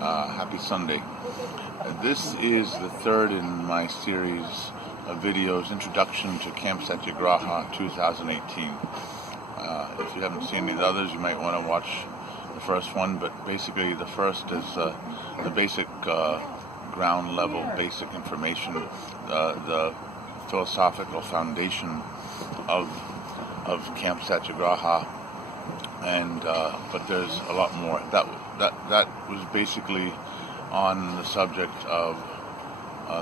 Happy Sunday. This is the third in my series of videos, Introduction to Camp Satyagraha 2018. If you haven't seen the others, you might want to watch the first one, but basically the first is the basic ground level, basic information, the philosophical foundation of Camp Satyagraha, and but there's a lot more. That was basically on the subject of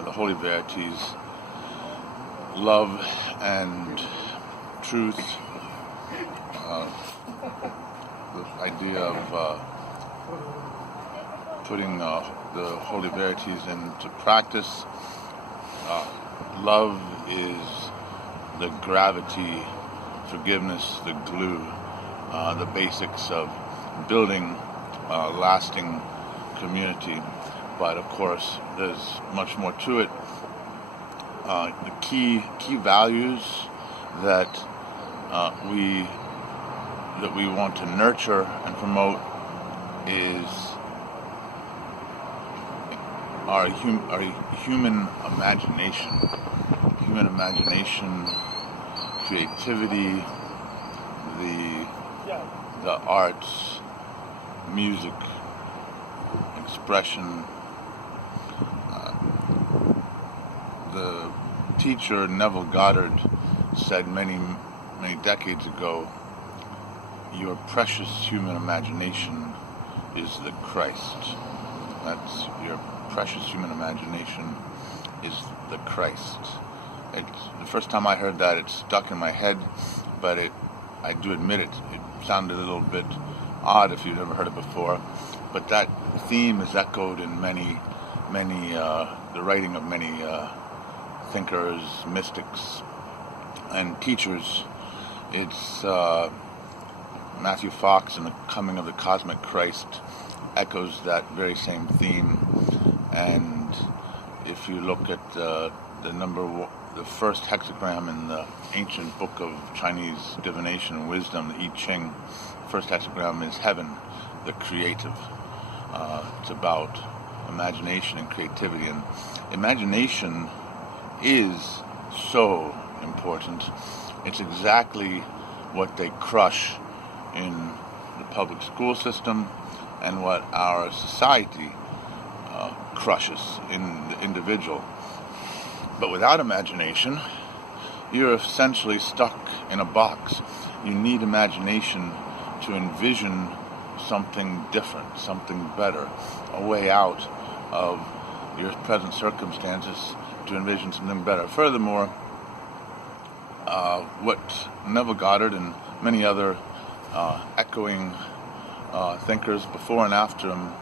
the Holy Verities, love and truth, the idea of putting the Holy Verities into practice. Love is the gravity, forgiveness, the glue, the basics of building lasting community. But of course, there's much more to it. The key values that we want to nurture and promote is our human imagination, creativity, the arts, music, expression. The teacher Neville Goddard said many decades ago, "Your precious human imagination is the Christ." That's your precious human imagination is the Christ. The first time I heard that, it stuck in my head, but I do admit it sounded a little bit odd if you've never heard it before. But that theme is echoed in many the writing of many thinkers, mystics, and teachers. It's Matthew Fox in The Coming of the Cosmic Christ echoes that very same theme. And if you look at the first hexagram in the ancient book of Chinese divination and wisdom, the I Ching, the first hexagram is heaven, the creative. It's about imagination and creativity, and imagination is so important. It's exactly what they crush in the public school system and what our society crushes in the individual. But without imagination, you're essentially stuck in a box. You need imagination to envision something different, something better, a way out of your present circumstances to envision something better. Furthermore, what Neville Goddard and many other echoing thinkers before and after him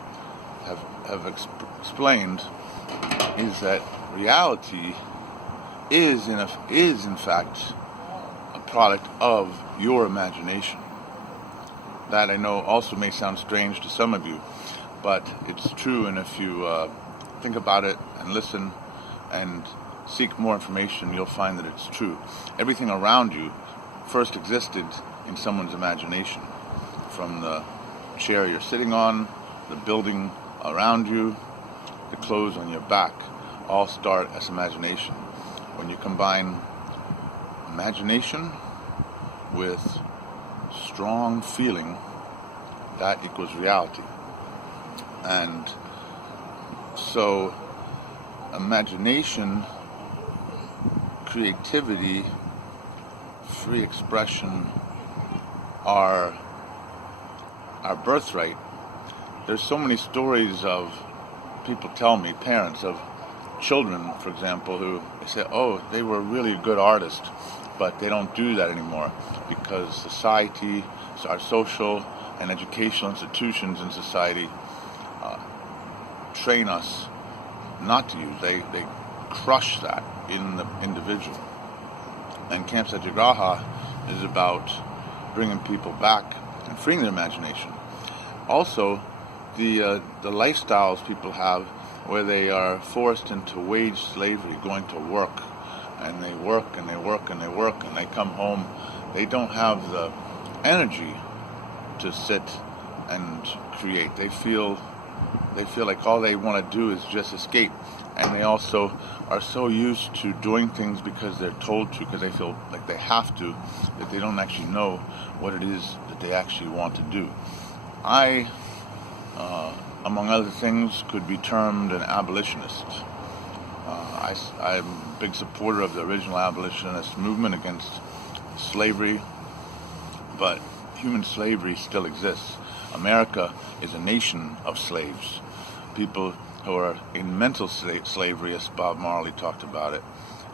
have explained is that reality is in fact a product of your imagination. That I know also may sound strange to some of you, but it's true, and if you think about it and listen and seek more information, you'll find that it's true. Everything around you first existed in someone's imagination. From the chair you're sitting on, the building around you, the clothes on your back, all start as imagination. When you combine imagination with strong feeling, that equals reality. And so imagination, creativity, free expression are our birthright. There's so many stories of people tell me, parents of children, for example, who say, oh, they were really a good artist, but they don't do that anymore because society, our social and educational institutions in society train us not to use. They crush that in the individual. And Camp Satyagraha is about bringing people back and freeing their imagination. Also, the lifestyles people have where they are forced into wage slavery, going to work, and they work and they work and they work, and they come home, they don't have the energy to sit and create. They feel They feel like all they want to do is just escape. And they also are so used to doing things because they're told to, because they feel like they have to, that they don't actually know what it is that they actually want to do. I, among other things, could be termed an abolitionist. I'm a big supporter of the original abolitionist movement against slavery, but human slavery still exists. America is a nation of slaves, people who are in mental slavery, as Bob Marley talked about it.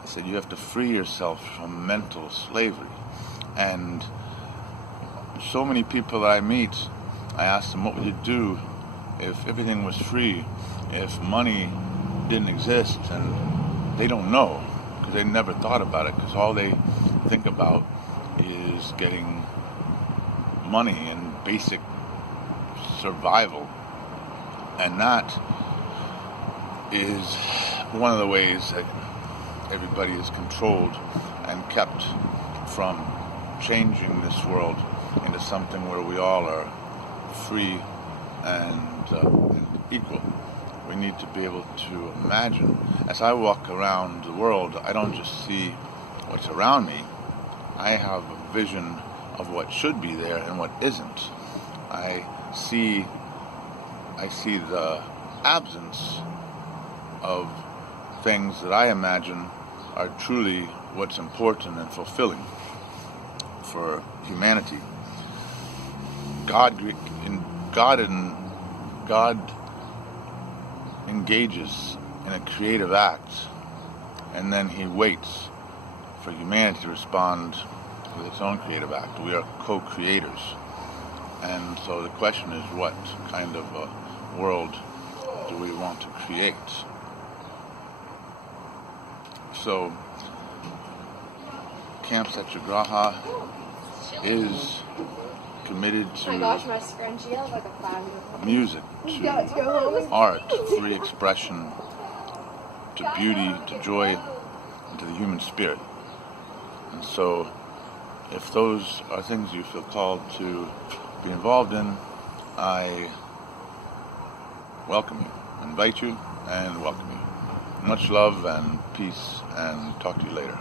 He said you have to free yourself from mental slavery. And so many people that I meet, I ask them, what would you do if everything was free, if money didn't exist? And they don't know, because they never thought about it, because all they think about is getting money and basic survival. And that is one of the ways that everybody is controlled and kept from changing this world into something where we all are free and equal. We need to be able to imagine. As I walk around the world, I don't just see what's around me. I have a vision of what should be there and what isn't. I see the absence of things that I imagine are truly what's important and fulfilling for humanity. God engages in a creative act, and then he waits for humanity to respond with its own creative act. We are co-creators. And so the question is, what kind of a world do we want to create? So, Camp Satyagraha is committed to music, to art, to free expression, to beauty, to joy, and to the human spirit. And so, if those are things you feel called to be involved in, I welcome you, invite you, and welcome you. Much love and peace, and talk to you later.